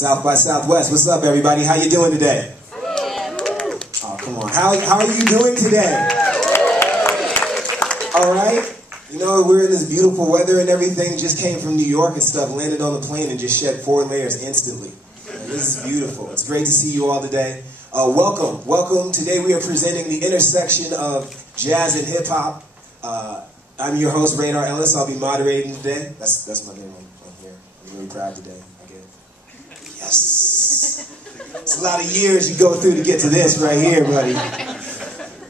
South by Southwest. What's up, everybody? How you doing today? Oh, come on. How are you doing today? All right. You know, we're in this beautiful weather and everything. Just came from New York and stuff. Landed on the plane and just shed 4 layers instantly. And this is beautiful. It's great to see you all today. Welcome. Welcome. Today we are presenting the intersection of jazz and hip hop. I'm your host, Radar Ellis. I'll be moderating today. That's my name right here. I'm really proud today. Yes. It's a lot of years you go through to get to this right here, buddy.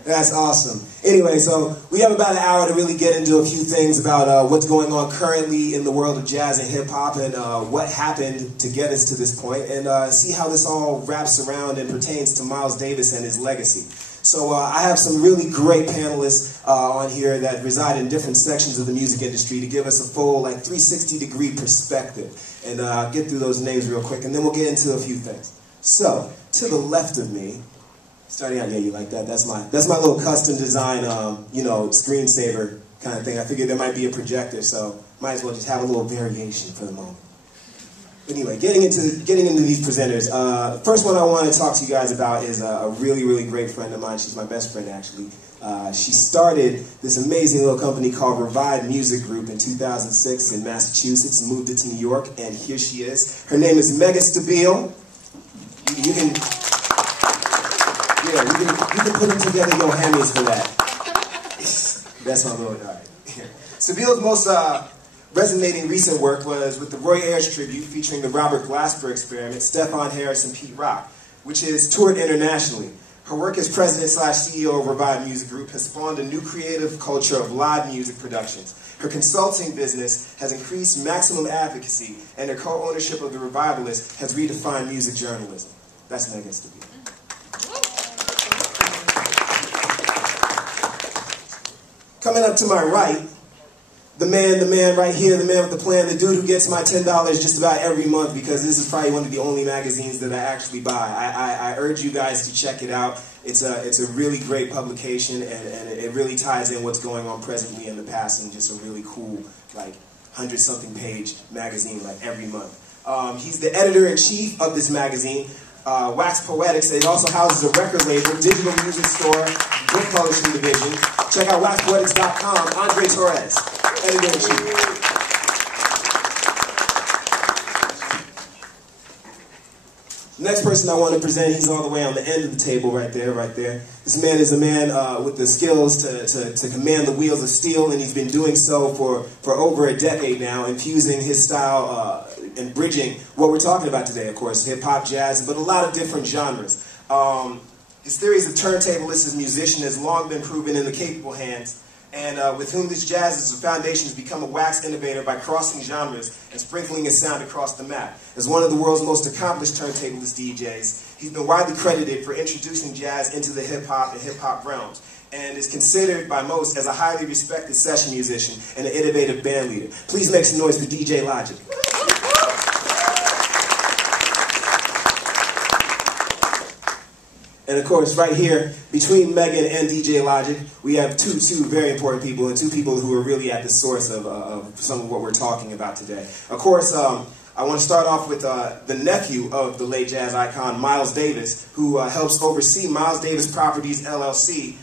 That's awesome. Anyway, so we have about an hour to really get into a few things about what's going on currently in the world of jazz and hip-hop and what happened to get us to this point, and see how this all wraps around and pertains to Miles Davis and his legacy. So I have some really great panelists on here that reside in different sections of the music industry to give us a full 360-degree perspective. And I'll get through those names real quick, and then we'll get into a few things. So, to the left of me, starting out, yeah, you like that? That's my little custom design, screensaver kind of thing. I figured there might be a projector, so might as well just have a little variation for the moment. Anyway, getting into these presenters. First one I want to talk to you guys about is a really, really great friend of mine. She's my best friend, actually. She started this amazing little company called Revive Music Group in 2006 in Massachusetts, moved it to New York, and here she is. Her name is Megan Stabile. You can put them together, your hammies for that. That's my little guy. Stabile's most resonating recent work was with the Roy Ayers tribute featuring the Robert Glasper Experiment, Stephon Harris, and Pete Rock, which is toured internationally. Her work as president/CEO of Revive Music Group has spawned a new creative culture of live music productions. Her consulting business has increased maximum advocacy, and her co-ownership of The Revivalist has redefined music journalism. That's Megan Stabile. Coming up to my right, the man right here, the man with the plan, the dude who gets my $10 just about every month, because this is probably one of the only magazines that I actually buy. I urge you guys to check it out. It's a really great publication, and it really ties in what's going on presently in the past, and just a really cool, 100-something page magazine, every month. He's the editor-in-chief of this magazine, Wax Poetics. It also houses a record label, digital music store, book publishing division. Check out waxpoetics.com. Andre Torres, editor-in-chief. The next person I want to present, he's all the way on the end of the table right there. This man is a man with the skills to command the wheels of steel, and he's been doing so for over a decade now, infusing his style and bridging what we're talking about today, of course, hip-hop, jazz, but a lot of different genres. His theories of turntablist as a musician has long been proven in the capable hands, and with whom this jazz as a foundation has become a wax innovator by crossing genres and sprinkling his sound across the map. As one of the world's most accomplished turntablist DJs, he's been widely credited for introducing jazz into the hip-hop and hip-hop realms, and is considered by most as a highly respected session musician and an innovative band leader. Please make some noise for DJ Logic. And of course, right here, between Megan and DJ Logic, we have two very important people, and two people who are really at the source of some of what we're talking about today. Of course, I want to start off with the nephew of the late jazz icon, Miles Davis, who helps oversee Miles Davis Properties, LLC,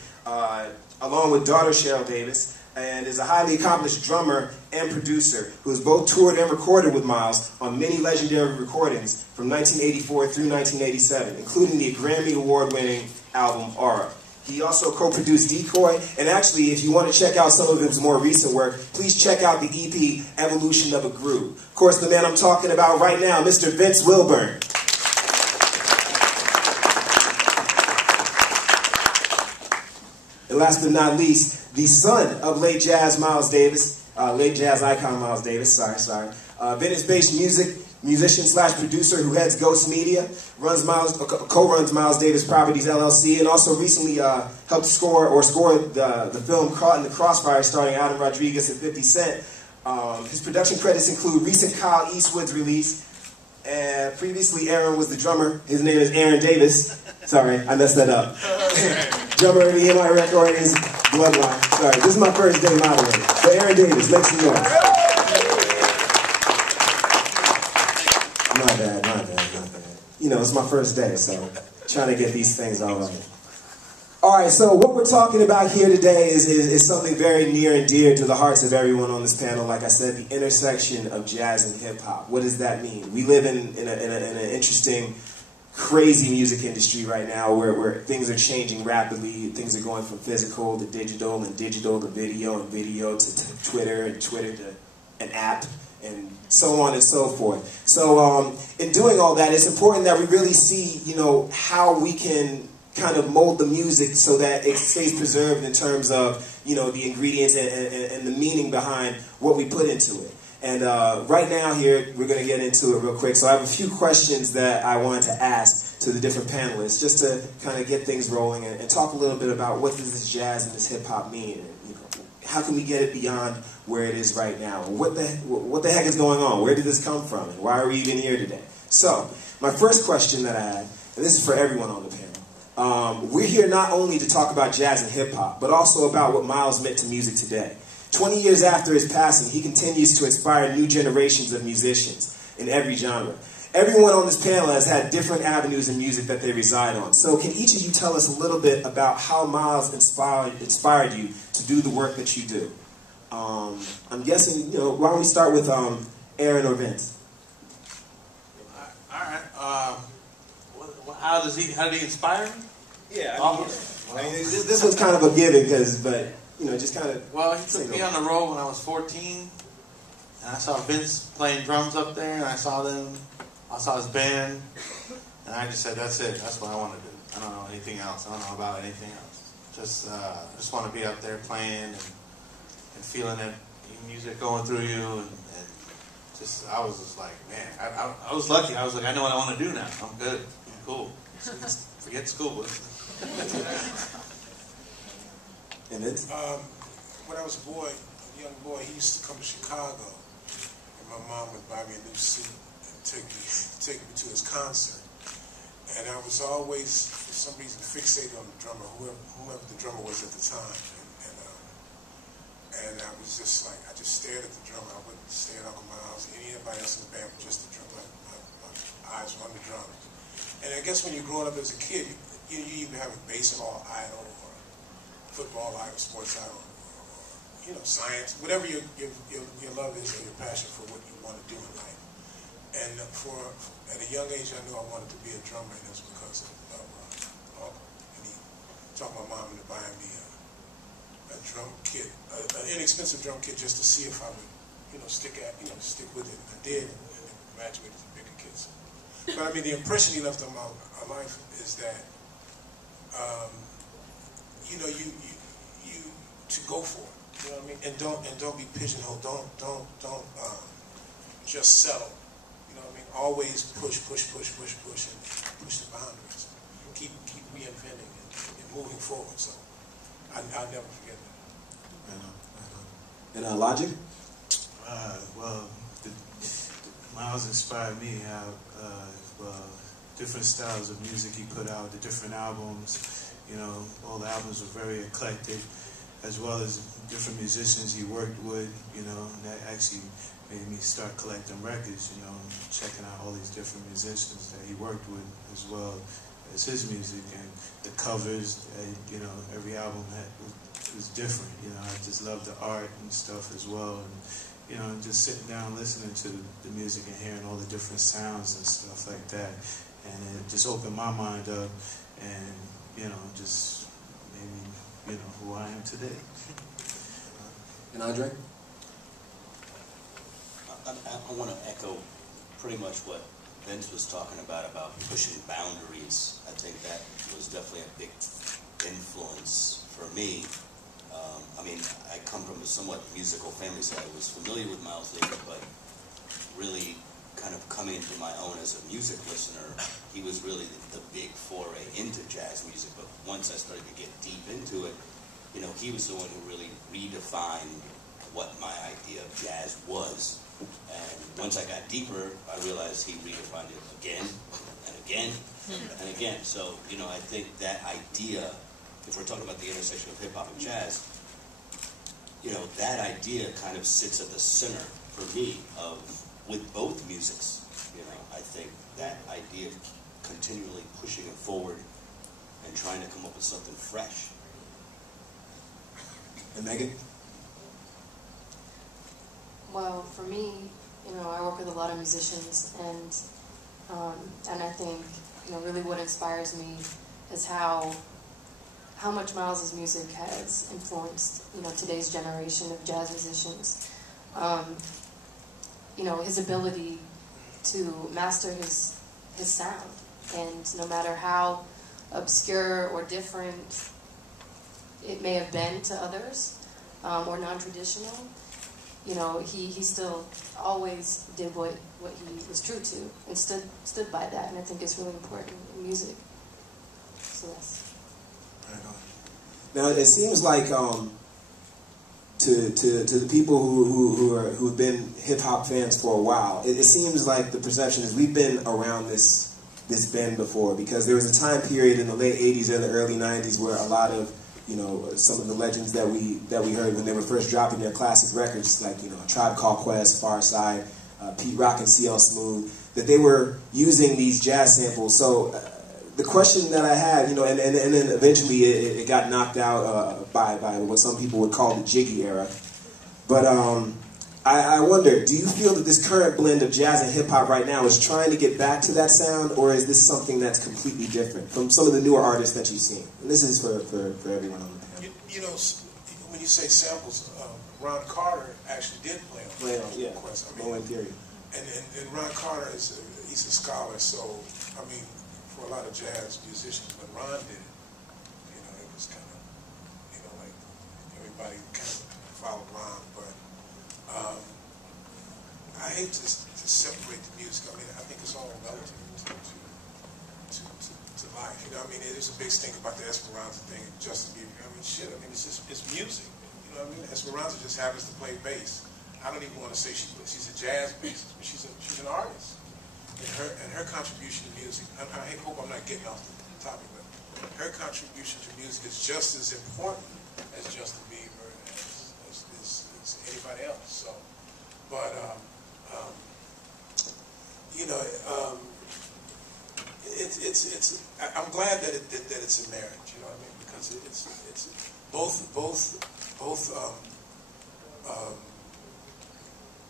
along with daughter Cheryl Davis, and is a highly accomplished drummer and producer who has both toured and recorded with Miles on many legendary recordings from 1984 through 1987, including the Grammy Award-winning album Aura. He also co-produced Decoy, and actually, if you want to check out some of his more recent work, please check out the EP Evolution of a Groove. Of course, the man I'm talking about right now, Mr. Vince Wilburn. And last but not least, the son of late jazz Miles Davis, late jazz icon Miles Davis, sorry. Venice-based musician/producer who heads Ghost Media, co-runs Miles Davis Properties LLC, and also recently helped score the film Caught in the Crossfire starring Adam Rodriguez and 50 Cent. His production credits include recent Kyle Eastwood's release, and previously Aaron was the drummer. His name is Aaron Davis. Sorry, I messed that up. Drummer of the EMI Recordings Bloodline. Sorry, this is my first day moderating. So Aaron Davis, make some noise. My bad, my bad, my bad. You know, it's my first day, so trying to get these things all right. All right, so what we're talking about here today is something very near and dear to the hearts of everyone on this panel. Like I said, the intersection of jazz and hip-hop. What does that mean? We live in an interesting, crazy music industry right now where things are changing rapidly. Things are going from physical to digital, and digital to video, and video to Twitter, and Twitter to an app, and so on and so forth. So in doing all that, it's important that we really see, you know, how we can kind of mold the music so that it stays preserved in terms of, you know, the ingredients and the meaning behind what we put into it. And right now here, we're going to get into it real quick. So I have a few questions that I wanted to ask to the different panelists, just to kind of get things rolling and talk a little bit about what does this jazz and this hip-hop mean, and, you know, how can we get it beyond where it is right now? What the heck is going on? Where did this come from? And why are we even here today? So, my first question that I had, and this is for everyone on the panel, we're here not only to talk about jazz and hip-hop, but also about what Miles meant to music today. 20 years after his passing, he continues to inspire new generations of musicians in every genre. Everyone on this panel has had different avenues in music that they reside on. So can each of you tell us a little bit about how Miles inspired you to do the work that you do? I'm guessing, you know, why don't we start with Aaron or Vince? All right. How did he inspire me? Yeah, I mean, this was kind of a given, but you know, just kind of. Well, he took me on the road when I was 14, and I saw Vince playing drums up there, and I saw his band, and I just said, "That's it. That's what I want to do. I don't know anything else. I don't know about anything else. Just want to be up there playing and feeling that music going through you, and just I was just like, man, I was lucky. I was like, I know what I want to do now. I'm good. I'm cool. Forget school. And then? When I was a young boy, he used to come to Chicago, and my mom would buy me a new suit and take me to his concert. And I was always, for some reason, fixated on the drummer, whoever the drummer was at the time. And I was just like, I just stared at the drummer. I wouldn't stare at Uncle Miles, anybody else in the band, but just the drummer. My eyes were on the drums. And I guess when you're growing up as a kid, you either have a baseball idol or football idol, sports idol, or you know, science, whatever your love is or your passion for what you want to do in life. And at a young age, I knew I wanted to be a drummer, and it was because of Uncle. And he talked my mom into buying me a drum kit, an inexpensive drum kit, just to see if I would, you know, stick with it. And I did, and it graduated to bigger kits. But I mean, the impression he left on my life is that, you know, you to go for it. You know what I mean? And don't be pigeonholed. Don't just settle. You know what I mean? Always push, and push the boundaries. Keep reinventing and moving forward. So I'll never forget that. And Logic? Well, Miles inspired me how different styles of music he put out, the different albums. You know, all the albums were very eclectic, as well as different musicians he worked with. You know, that actually made me start collecting records. You know, checking out all these different musicians that he worked with, as well as his music and the covers. You know, every album was different. You know, I just loved the art and stuff as well. And, you know, just sitting down listening to the music and hearing all the different sounds and stuff like that. And it just opened my mind up and, you know, just made me, you know, who I am today. And Andre? I want to echo pretty much what Vince was talking about pushing boundaries. I think that was definitely a big influence for me. I mean, I come from a somewhat musical family, so I was familiar with Miles Davis, but really kind of coming into my own as a music listener, he was really the big foray into jazz music. But once I started to get deep into it, you know, he was the one who really redefined what my idea of jazz was. And once I got deeper, I realized he redefined it again and again and again. So, you know, I think that idea, if we're talking about the intersection of hip-hop and jazz, you know, that idea kind of sits at the center for me with both musics. You know, I pushing it forward and trying to come up with something fresh. And Megan? Well, for me, you know, I work with a lot of musicians, and I think, you know, really what inspires me is how much Miles's music has influenced, you know, today's generation of jazz musicians. You know, his ability to master his sound, and no matter how obscure or different it may have been to others, or non-traditional, you know, he still always did what he was true to, and stood by that, and I think it's really important in music. So that's right on. Now it seems like to the people who've been hip hop fans for a while, it seems like the perception is we've been around this bend before, because there was a time period in the late '80s and the early '90s where a lot of, you know, some of the legends that we heard when they were first dropping their classic records, like, you know, Tribe Called Quest, Pharcyde, Pete Rock and CL Smooth, that they were using these jazz samples. So the question that I had, you know, and then eventually it got knocked out by what some people would call the Jiggy era. But I wonder, do you feel that this current blend of jazz and hip-hop right now is trying to get back to that sound, or is this something that's completely different from some of the newer artists that you've seen? And this is for everyone on the panel. You know, when you say samples, Ron Carter actually did play on yeah. Quest. Low End Theory. And Ron Carter he's a scholar, so I mean, for a lot of jazz musicians, when Ron did it, you know, it was kind of, you know, like everybody kind of followed Ron, but I hate to separate the music. I mean, I think it's all relative to life. You know, I mean, there's a big stink about the Esperanza thing and Justin Bieber. I mean, shit. I mean, it's music. You know what I mean? Esperanza just happens to play bass. I don't even want to say she's a jazz bassist, but she's an artist. And her contribution to music, I hope I'm not getting off the topic, but her contribution to music is just as important as Justin Bieber and as anybody else. So, but you know, I'm glad that it's a marriage. You know what I mean? Because it's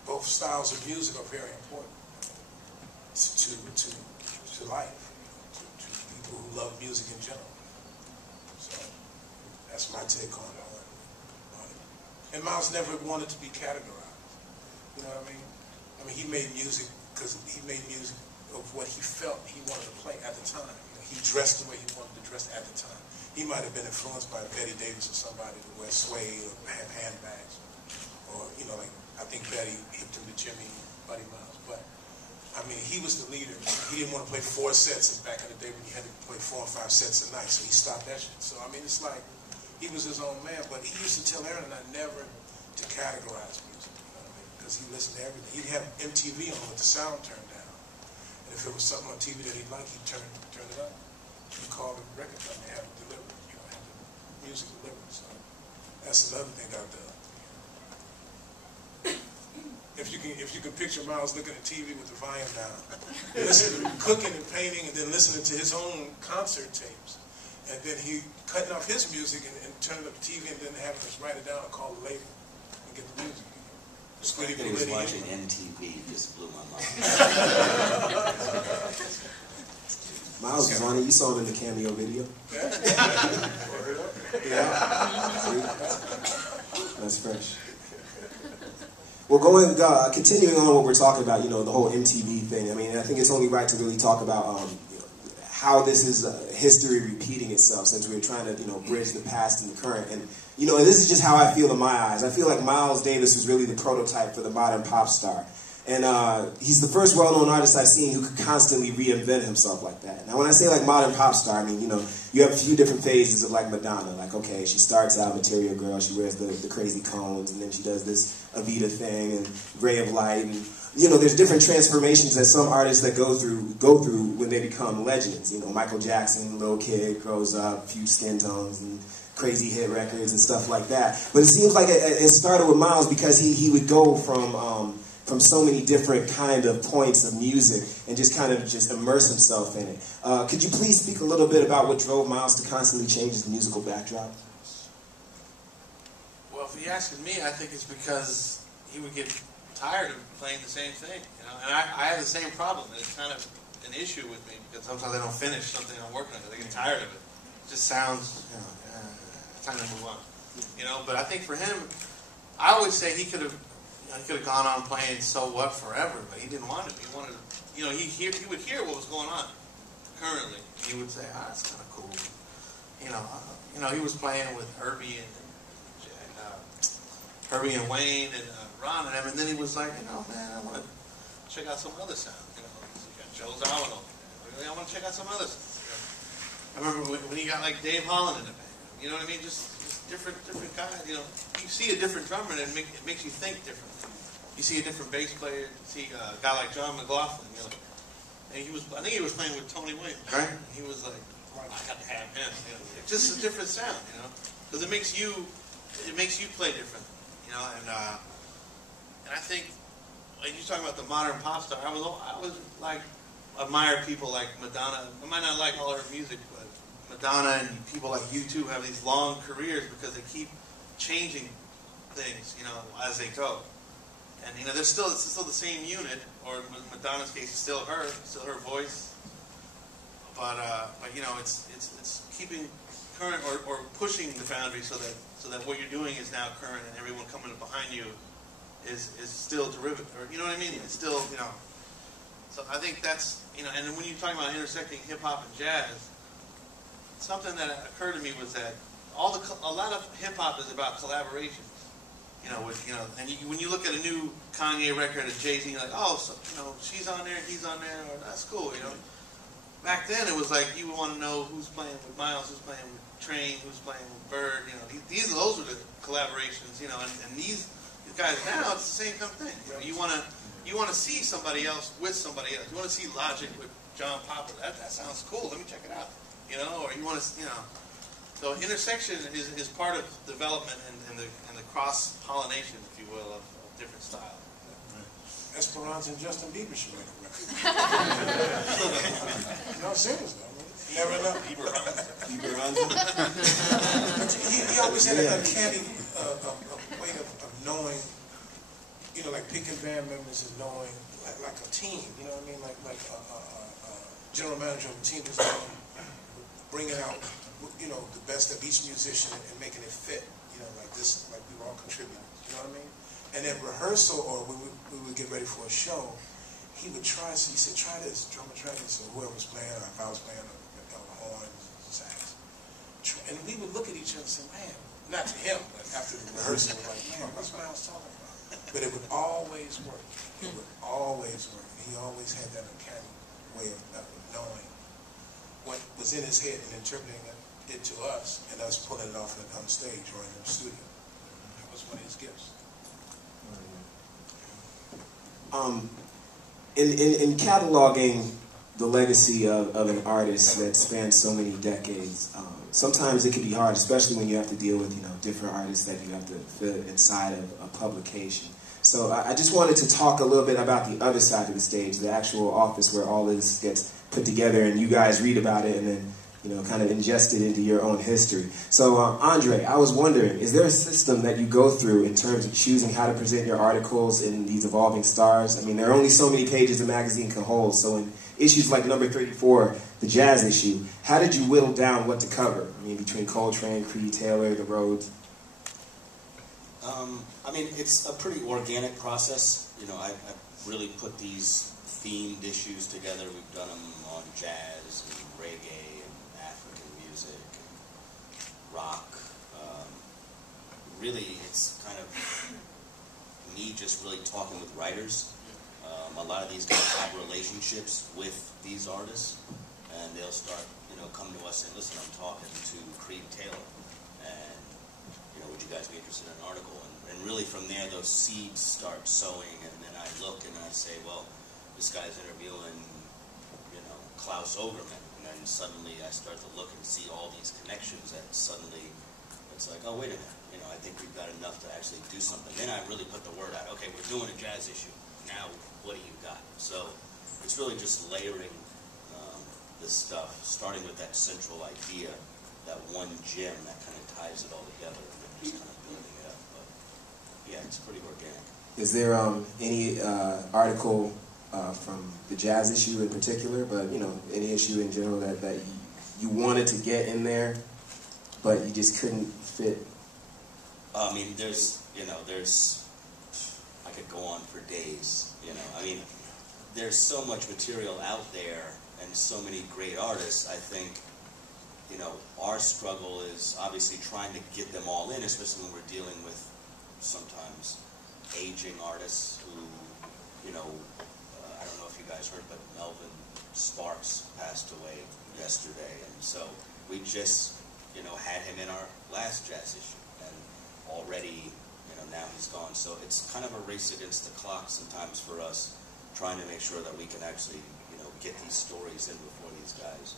both styles of music are very important to life, to people who love music in general. So that's my take on it. And Miles never wanted to be categorized. You know what I mean? I mean, he made music because he made music of what he felt he wanted to play at the time. You know, he dressed the way he wanted to dress at the time. He might have been influenced by Betty Davis or somebody to wear suede or have handbags, or you know, like I think Betty hipped him to Jimmy, Buddy Miles. But I mean, he was the leader. He didn't want to play 4 sets back in the day when you had to play 4 or 5 sets a night, so he stopped that shit. So I mean, it's like he was his own man, but he used to tell Aaron and I never to categorize music, you know what I mean? Because he listened to everything. He'd have MTV on with the sound turned down, and if there was something on TV that he'd like, he'd turn it up. He'd call the record company, have it delivered, you know, have the music delivered. So that's another thing I've done. If you can picture Miles looking at TV with the volume down, cooking and painting, and then listening to his own concert tapes, and then he cutting off his music and turning up the TV, and then having us write it down and call the label and get the music. The fact that he was watching MTV just blew my mind. Miles was on it. You saw him in the cameo video. Yeah. That's fresh. Well, continuing on what we're talking about, you know, the whole MTV thing. I mean, I think it's only right to really talk about you know, how this is history repeating itself, since we're trying to, you know, bridge the past and the current. And you know, this is just how I feel in my eyes. I feel like Miles Davis was really the prototype for the modern pop star. And he's the first well-known artist I've seen who could constantly reinvent himself like that. Now, when I say like modern pop star, I mean, you know, you have a few different phases of like Madonna. Like, okay, she starts out Material Girl, she wears the crazy cones, and then she does this Evita thing and Ray of Light, and you know, there's different transformations that some artists that go through when they become legends. You know, Michael Jackson, little kid, grows up, a few skin tones, and crazy hit records and stuff like that. But it seems like it started with Miles because he would go from from so many different kind of points of music and just kind of just immerse himself in it. Could you please speak a little bit about what drove Miles to constantly change his musical backdrop? Well, if he asks me, I think it's because he would get tired of playing the same thing, you know. And I have the same problem. It's kind of an issue with me because sometimes I don't finish something I'm working on because I get tired of it. It just sounds, you know, time to move on, you know. But I think for him, I always say he could have gone on playing So What forever, but he didn't want to. He wanted to, you know, he would hear what was going on currently. He would say, that's kind of cool, you know. He was playing with Herbie and Wayne and Ron and them, and then he was like, man, I want to check out some other sound. You know, you got Joe Zawinul. I want to check out some other stuff. You know? I remember when he got like Dave Holland in the band. You know what I mean? Just different guys. You know, you see a different drummer and it makes you think differently. You see a different bass player. You see a guy like John McLaughlin. You know, and I think he was playing with Tony Williams. Right? He was like, I got to have him. You know, just a different sound. You know, because it makes you play different. You know, and I think when you're talking about the modern pop star, I was like admire people like Madonna. I might not like all her music, but Madonna and people like U2 have these long careers because they keep changing things, you know, as they go. And you know, it's still the same unit, or in Madonna's case, it's still her voice. But you know, it's keeping current or pushing the boundary so that what you're doing is now current, and everyone coming up behind you is still derivative, or you know what I mean? It's still, you know. So I think that's, you know, and then when you're talking about intersecting hip hop and jazz, something that occurred to me was that a lot of hip hop is about collaborations. You know, and when you look at a new Kanye record of Jay-Z, you're like, oh, so, you know, she's on there, he's on there, or that's cool, you know. Back then, it was like you would want to know who's playing with Miles, who's playing with Train, who's playing with Bird. You know, those were the collaborations. You know, and these guys now, it's the same kind of thing. You know, you want to see somebody else with somebody else. You want to see Logic with John Popper. That sounds cool. Let me check it out. You know, or you want to, you know. So intersection is part of development and the cross pollination, if you will, of different styles. Esperanza and Justin Bieber should make a record. No, seriously. You never know. Bieberanza. He always had a uncanny way of knowing, you know, like picking band members and knowing, like a team, you know what I mean? Like a general manager of a team who's bringing out, you know, the best of each musician and making it fit, you know, like this, like we were all contributing, you know what I mean? And at rehearsal, or when we would get ready for a show, he would he said, try this, drummer, try this, or whoever was playing, or if I was playing the horn, sax. And we would look at each other and say, man, not to him, but after the rehearsal, we're like, man, that's what I was talking about. But it would always work. It would always work. And he always had that uncanny way of knowing what was in his head and interpreting it to us, and us pulling it off on stage or in the studio. That was one of his gifts. In cataloging the legacy of an artist that spans so many decades, sometimes it can be hard, especially when you have to deal with, you know, different artists that you have to fit inside of a publication. So I just wanted to talk a little bit about the other side of the stage, the actual office where all this gets put together and you guys read about it and then, you know, kind of ingest it into your own history. So, Andre, I was wondering, is there a system that you go through in terms of choosing how to present your articles in these evolving stars? I mean, there are only so many pages a magazine can hold, so in issues like number 34, the jazz issue, how did you whittle down what to cover? I mean, between Coltrane, Creed, Taylor, the Rhodes? I mean, it's a pretty organic process. You know, I really put these themed issues together. We've done them on jazz and reggae and African music and rock. Really, it's kind of me just really talking with writers. A lot of these guys have relationships with these artists, and they'll start, you know, come to us and listen, I'm talking to Creed Taylor, and, you know, would you guys be interested in an article? And really from there, those seeds start sowing, and then I look and I say, well, this guy's interviewing, you know, Klaus Overman, and then suddenly I start to look and see all these connections that suddenly it's like, oh, wait a minute, you know, I think we've got enough to actually do something. Then I really put the word out, okay, we're doing a jazz issue. now what do you got? So it's really just layering this stuff, starting with that central idea, that one gem that kind of ties it all together, and then just kind of building it up. But yeah, it's pretty organic. Is there any article from the jazz issue in particular, but you know, any issue in general that you wanted to get in there, but you just couldn't fit? I mean, I could go on for days, you know. I mean, there's so much material out there and so many great artists. I think, you know, our struggle is obviously trying to get them all in, especially when we're dealing with sometimes aging artists who, you know, I don't know if you guys heard, but Melvin Sparks passed away yesterday, and so we just, you know, had him in our last jazz issue, and already, you know, now he's gone. So it's kind of a race against the clock sometimes for us, trying to make sure that we can actually, you know, get these stories in before these guys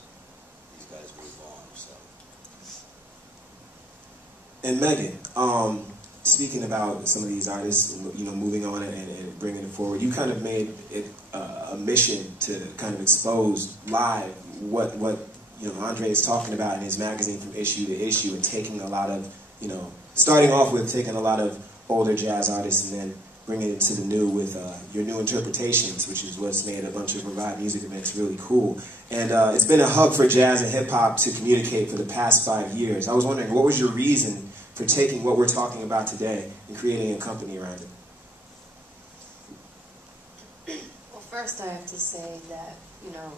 move on. So. And Megan, speaking about some of these artists, you know, moving on and bringing it forward, you kind of made it a mission to kind of expose live what you know Andre is talking about in his magazine from issue to issue, and taking a lot of, you know, starting off with taking a lot of older jazz artists and then bringing it to the new with your new interpretations, which is what's made a bunch of Revive music events really cool. And it's been a hub for jazz and hip-hop to communicate for the past 5 years. I was wondering, what was your reason for taking what we're talking about today and creating a company around it? Well, first I have to say that, you know,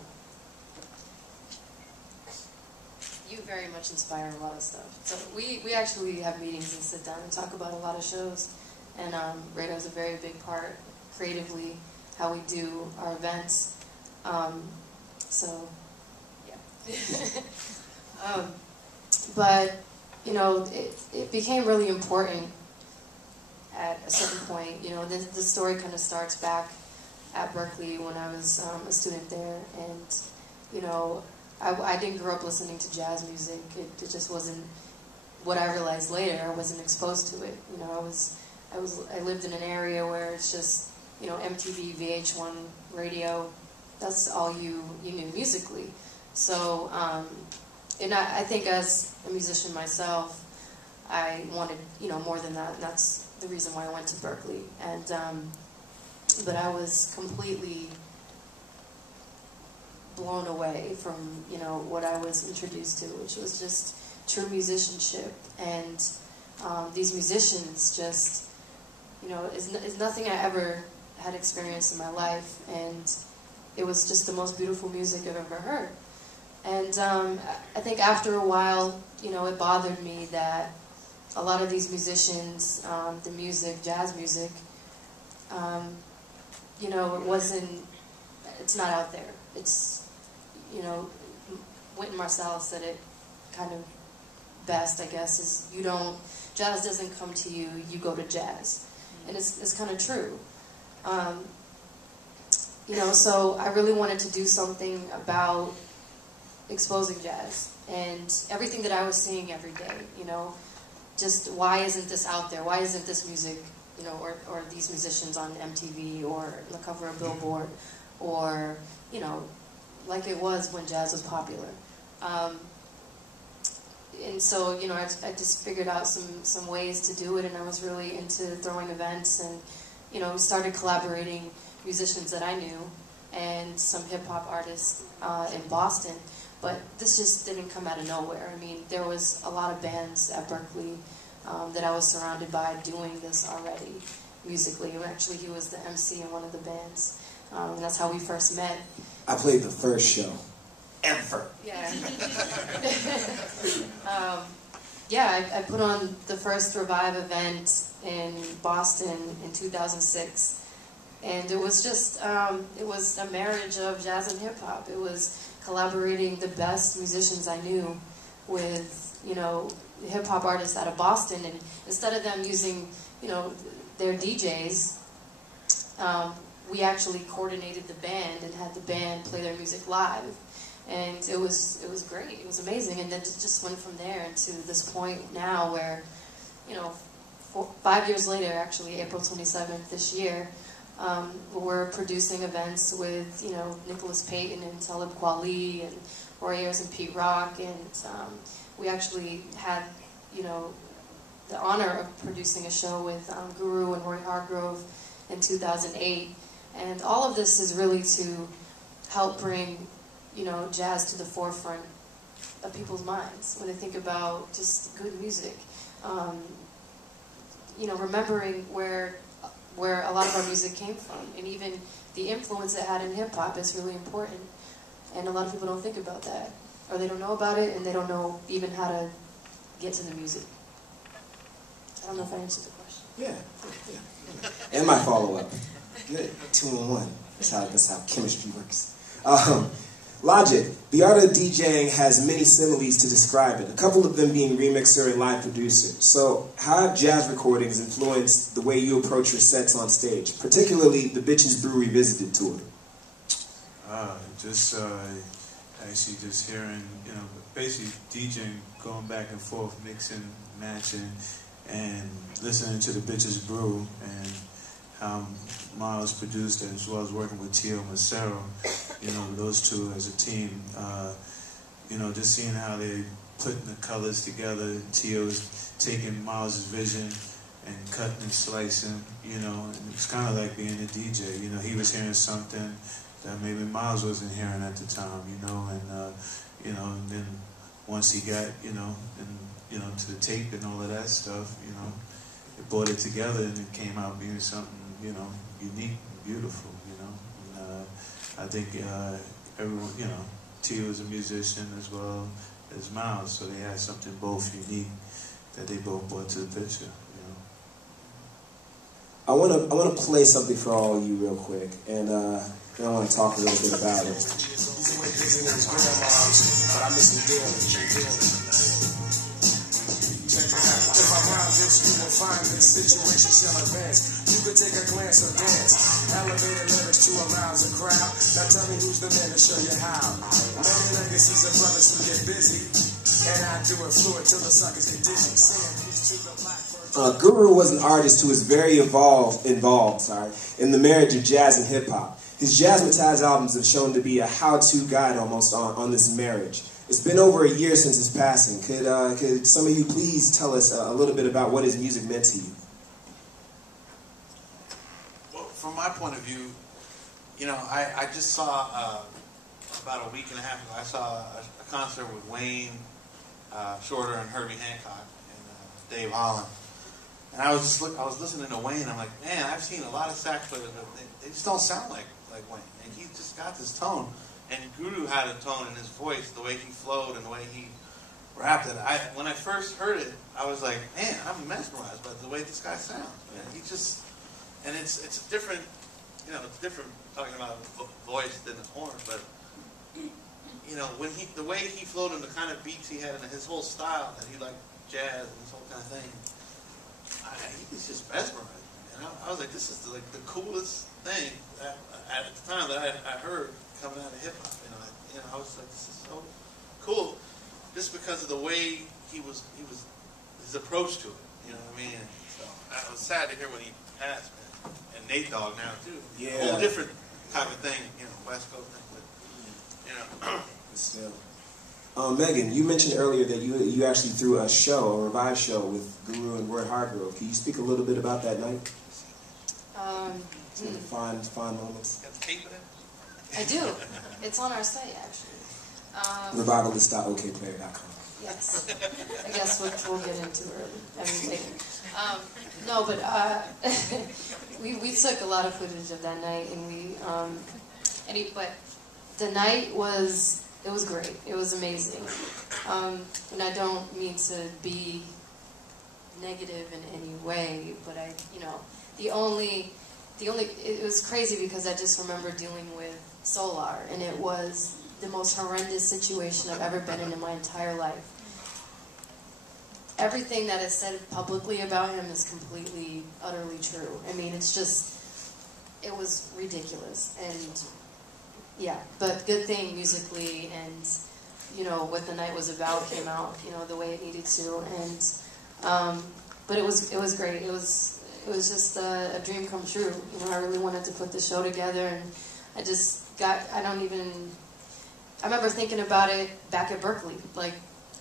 you very much inspire a lot of stuff. So we actually have meetings and sit down and talk about a lot of shows. And Radio's a very big part, creatively, how we do our events. So, yeah. But, you know, it became really important at a certain point. You know, the story kind of starts back at Berklee when I was a student there. And, you know, I didn't grow up listening to jazz music. It just wasn't what I realized later. I wasn't exposed to it. You know, I lived in an area where it's just, you know, MTV, VH1, radio. That's all you knew musically. So, and I think as a musician myself, I wanted, you know, more than that. And that's the reason why I went to Berklee. And but I was completely blown away from, you know, what I was introduced to, which was just true musicianship. And these musicians just, you know, is nothing I ever had experienced in my life, and it was just the most beautiful music I've ever heard. And I think after a while, you know, it bothered me that a lot of these musicians, the music, jazz music, you know, it's not out there. It's, you know, Wynton Marsalis said it kind of best, I guess, is jazz doesn't come to you, you go to jazz. And it's kind of true. You know, so I really wanted to do something about exposing jazz and everything that I was seeing every day, you know, just why isn't this out there? Why isn't this music, you know, or these musicians on MTV or the cover of Billboard or, you know, like it was when jazz was popular. And so, you know, I just figured out some ways to do it, and I was really into throwing events and, you know, started collaborating musicians that I knew and some hip-hop artists in Boston. But this just didn't come out of nowhere. I mean, there was a lot of bands at Berklee that I was surrounded by doing this already musically. Actually, he was the MC in one of the bands, and that's how we first met. I played the first show ever. Yeah. Yeah, I put on the first Revive event in Boston in 2006. And it was just, it was a marriage of jazz and hip-hop. It was collaborating the best musicians I knew with, you know, hip-hop artists out of Boston. And instead of them using, you know, their DJs, we actually coordinated the band and had the band play their music live. And it was great. It was amazing. And then it just went from there into this point now where, you know, 5 years later, actually, April 27th this year, We're producing events with, you know, Nicholas Payton and Talib Kweli and Roy Ayers and Pete Rock, and we actually had, you know, the honor of producing a show with Guru and Roy Hargrove in 2008. And all of this is really to help bring, you know, jazz to the forefront of people's minds when they think about just good music. You know, remembering where a lot of our music came from, and even the influence it had in hip-hop is really important. And a lot of people don't think about that, or they don't know about it, and they don't know even how to get to the music. I don't know if I answered the question. Yeah. And my follow-up. Good. 2 in 1. That's how chemistry works. Logic. The art of DJing has many similes to describe it, a couple of them being remixer and live producer. So how have jazz recordings influenced the way you approach your sets on stage, particularly the Bitches Brew Revisited tour? Actually just hearing, you know, basically DJing, going back and forth, mixing, matching, and listening to the Bitches Brew, and how Miles produced it, as well as working with Tio Macero, you know, those two as a team. You know, just seeing how they putting the colors together. Tio's taking Miles' vision and cutting and slicing, you know, and it's kind of like being a DJ. You know, he was hearing something that maybe Miles wasn't hearing at the time, you know, and you know, and then once he got, you know, and you know, to the tape and all of that stuff, you know, it brought it together and it came out being something, you know, unique and beautiful, you know. And, I think everyone, you know, Tio is a musician as well as Miles, so they had something both unique that they both brought to the picture, you know. I wanna play something for all of you real quick, and then I want to talk a little bit about it. He's away visiting his grandma's, but I miss him dearly. If I rhyme this, you will find this situation shall advance. You could take a glance or dance. Elevated lyrics to arouse a crowd. Now tell me who's the man to show you how. Many legacies of brothers who get busy, and I do it fluid till the suckers get dizzy. Saying peace to the black person. Guru was an artist who was very involved in the marriage of jazz and hip-hop. His Jazzmatazz albums have shown to be a how-to guide almost on this marriage. It's been over a year since his passing. Could some of you please tell us a little bit about what his music meant to you? Well, from my point of view, you know, I just saw, about a week and a half ago, I saw a concert with Wayne Shorter and Herbie Hancock and Dave Holland. And I was listening to Wayne, I'm like, man, I've seen a lot of sax players, but they just don't sound like Wayne. And he just got this tone. And Guru had a tone in his voice, the way he flowed and the way he rapped it. When I first heard it, I was like, man, I'm mesmerized by the way this guy sounds. Man. He just, and it's a different, you know, it's different talking about voice than the horn, but you know, when the way he flowed and the kind of beats he had and his whole style, that he liked jazz and this whole kind of thing, he was just mesmerized. And I was like, this is the coolest thing at the time that I heard coming out of hip hop. You know, I was like, this is so cool, just because of the way he was his approach to it. You know what I mean? And so I was sad to hear when he passed, man. And Nate Dogg now too. Yeah. A whole different type of thing, you know, West Coast thing, but you know. Still. Megan, you mentioned earlier that you actually threw a Revive show with Guru and Roy Hargrove. Can you speak a little bit about that night? Some of the fond moments. Got the tape of it? I do. It's on our site, actually. Revivalist.okplayer.com. Yes. I guess we'll get into it later. No, but we took a lot of footage of that night, and but the night was great. It was amazing. And I don't mean to be negative in any way, but it was crazy because I just remember dealing with Solar, and it was the most horrendous situation I've ever been in my entire life. Everything that is said publicly about him is completely, utterly true. I mean, it was ridiculous, and yeah, but good thing musically, and you know what the night was about came out, you know, the way it needed to, and but it was great. It it was just a dream come true. You know, I really wanted to put the show together, and I remember thinking about it back at Berkeley, like,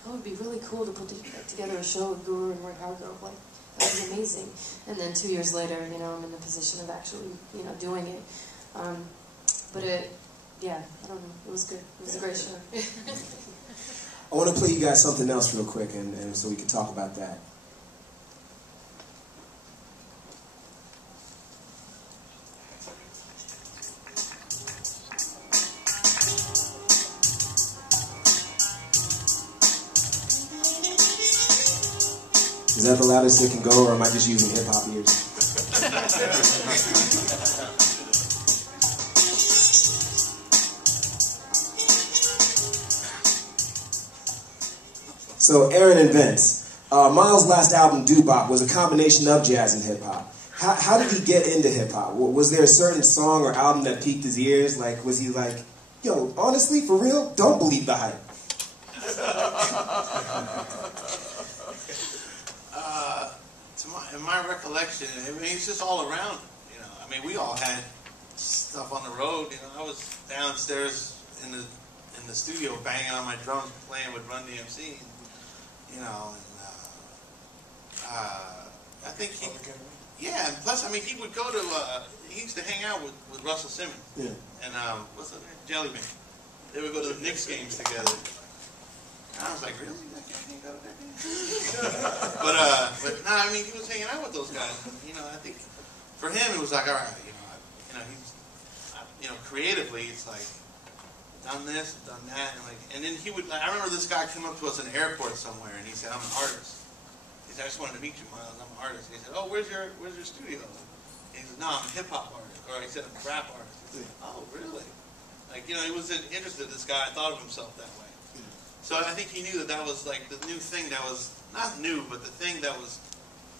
oh, it would be really cool to put together a show with Guru and Roy Hargrove, like, that would be amazing. And then 2 years later, you know, I'm in the position of actually, you know, doing it. But I don't know, it was good. It was a great show. I want to play you guys something else real quick, and so we can talk about that. Is that the loudest it can go, or am I just using hip-hop ears? So, Aaron and Vince, Miles' last album, Doo-Bop, was a combination of jazz and hip-hop. How did he get into hip-hop? Was there a certain song or album that piqued his ears? Like, was he like, yo, honestly, for real, don't believe the hype? In my recollection, I mean, it's just all around. You know, I mean, we all had stuff on the road. You know, I was downstairs in the studio banging on my drums, playing with Run DMC. You know, and I think he, yeah. And plus, I mean, he would go to. He used to hang out with Russell Simmons. Yeah. And what's the name? Jellybean. They would go to the Knicks games together. And I was like, really? That guy can't go to that game? but no, I mean, he was hanging out with those guys. You know, I think for him it was like, all right, he's, creatively it's like done this, done that, and then he would. Like, I remember this guy came up to us in an airport somewhere, and he said, "I'm an artist." He said, "I just wanted to meet you, Miles. I'm an artist." And he said, "Oh, where's your studio?" And he said, "No, I'm a hip hop artist," or he said, "I'm a rap artist." He said, "Oh, really?" Like, you know, he was interested. This guy thought of himself that way. So I think he knew that was like the new thing that was not new, but the thing that was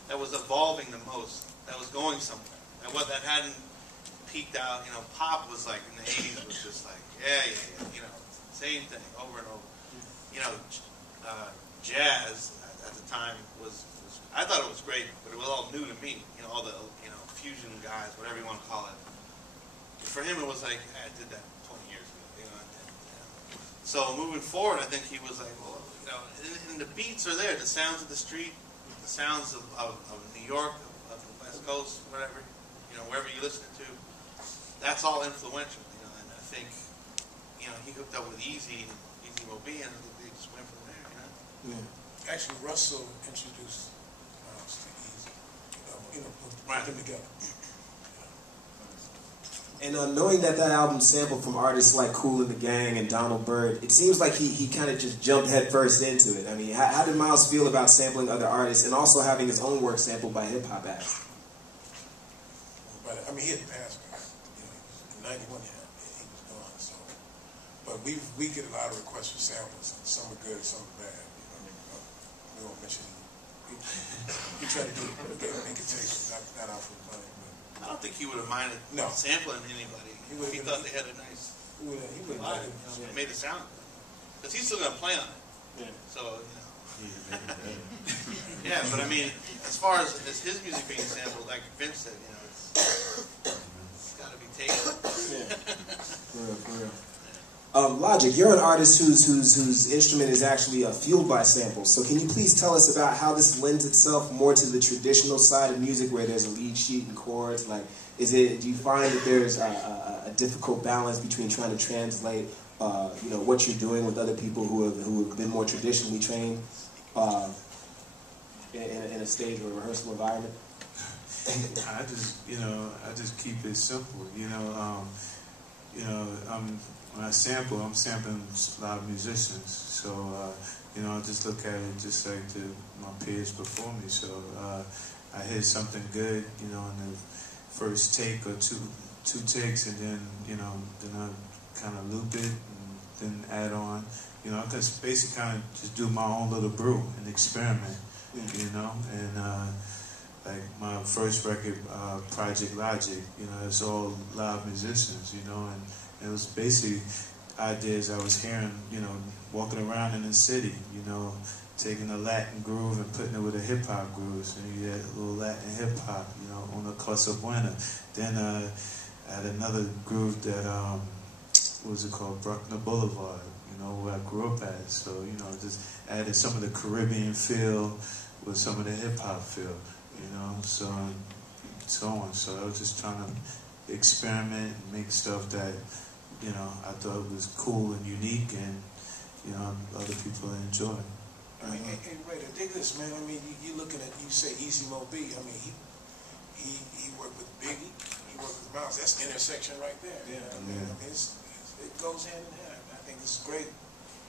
evolving the most, that was going somewhere, and what that hadn't peaked out. You know, pop was like in the '80s was just like you know, same thing over and over. You know, jazz at the time was I thought it was great, but it was all new to me. You know, all the fusion guys, whatever you want to call it. For him, it was like I did that 20 years ago. You know. So moving forward, I think he was like, well, you know, and the beats are there, the sounds of the street, the sounds of New York, of the West Coast, whatever, you know, wherever you're listening to, that's all influential, you know. And I think, you know, he hooked up with Easy Mobi, and they just went from there, you know. Yeah. Actually, Russell introduced Miles to Easy, put them together. And knowing that album sampled from artists like Kool and the Gang and Donald Byrd, it seems like he kind of just jumped headfirst into it. I mean, how did Miles feel about sampling other artists and also having his own work sampled by hip-hop acts? But, I mean, he had passed me. You know, in 91, he was gone. So, but we get a lot of requests for samples. Some are good, some are bad. You know, we won't mention it. We try to make it taste, not out for the money. I don't think he would have minded sampling anybody. He thought they had a nice vibe. It made it sound good. Because he's still going to play on it. Yeah. So, you know. Yeah, but I mean, as far as his music being sampled, like Vince said, you know, it's got to be taken. Yeah. For real. Logic, you're an artist whose instrument is actually fueled by samples. So can you please tell us about how this lends itself more to the traditional side of music, where there's a lead sheet and chords? Like, do you find that there's a difficult balance between trying to translate, what you're doing with other people who have been more traditionally trained in a stage or a rehearsal environment? I just keep it simple. When I sample, I'm sampling a lot of musicians. So, I just look at it just like my peers before me. So, I hear something good, in the first take or two takes, and then, then I kind of loop it and then add on. I just basically kind of just do my own little brew and experiment, and like my first record, Project Logic, it's all live musicians, and it was basically, ideas I was hearing, walking around in the city, taking a Latin groove and putting it with a hip hop groove. So you had a little Latin hip hop, on the Cosa Buena. Then I had another groove that, what was it called, Bruckner Boulevard, where I grew up at. So, just added some of the Caribbean feel with some of the hip hop feel, so on. So I was just trying to experiment and make stuff that, I thought was cool and unique and, other people enjoy. Hey, Ray, to dig this, man. I mean, you looking at, you say Easy Mo B. I mean, he worked with Biggie, he worked with Miles. That's the intersection right there. Yeah. I mean, it goes hand in hand. I think it's great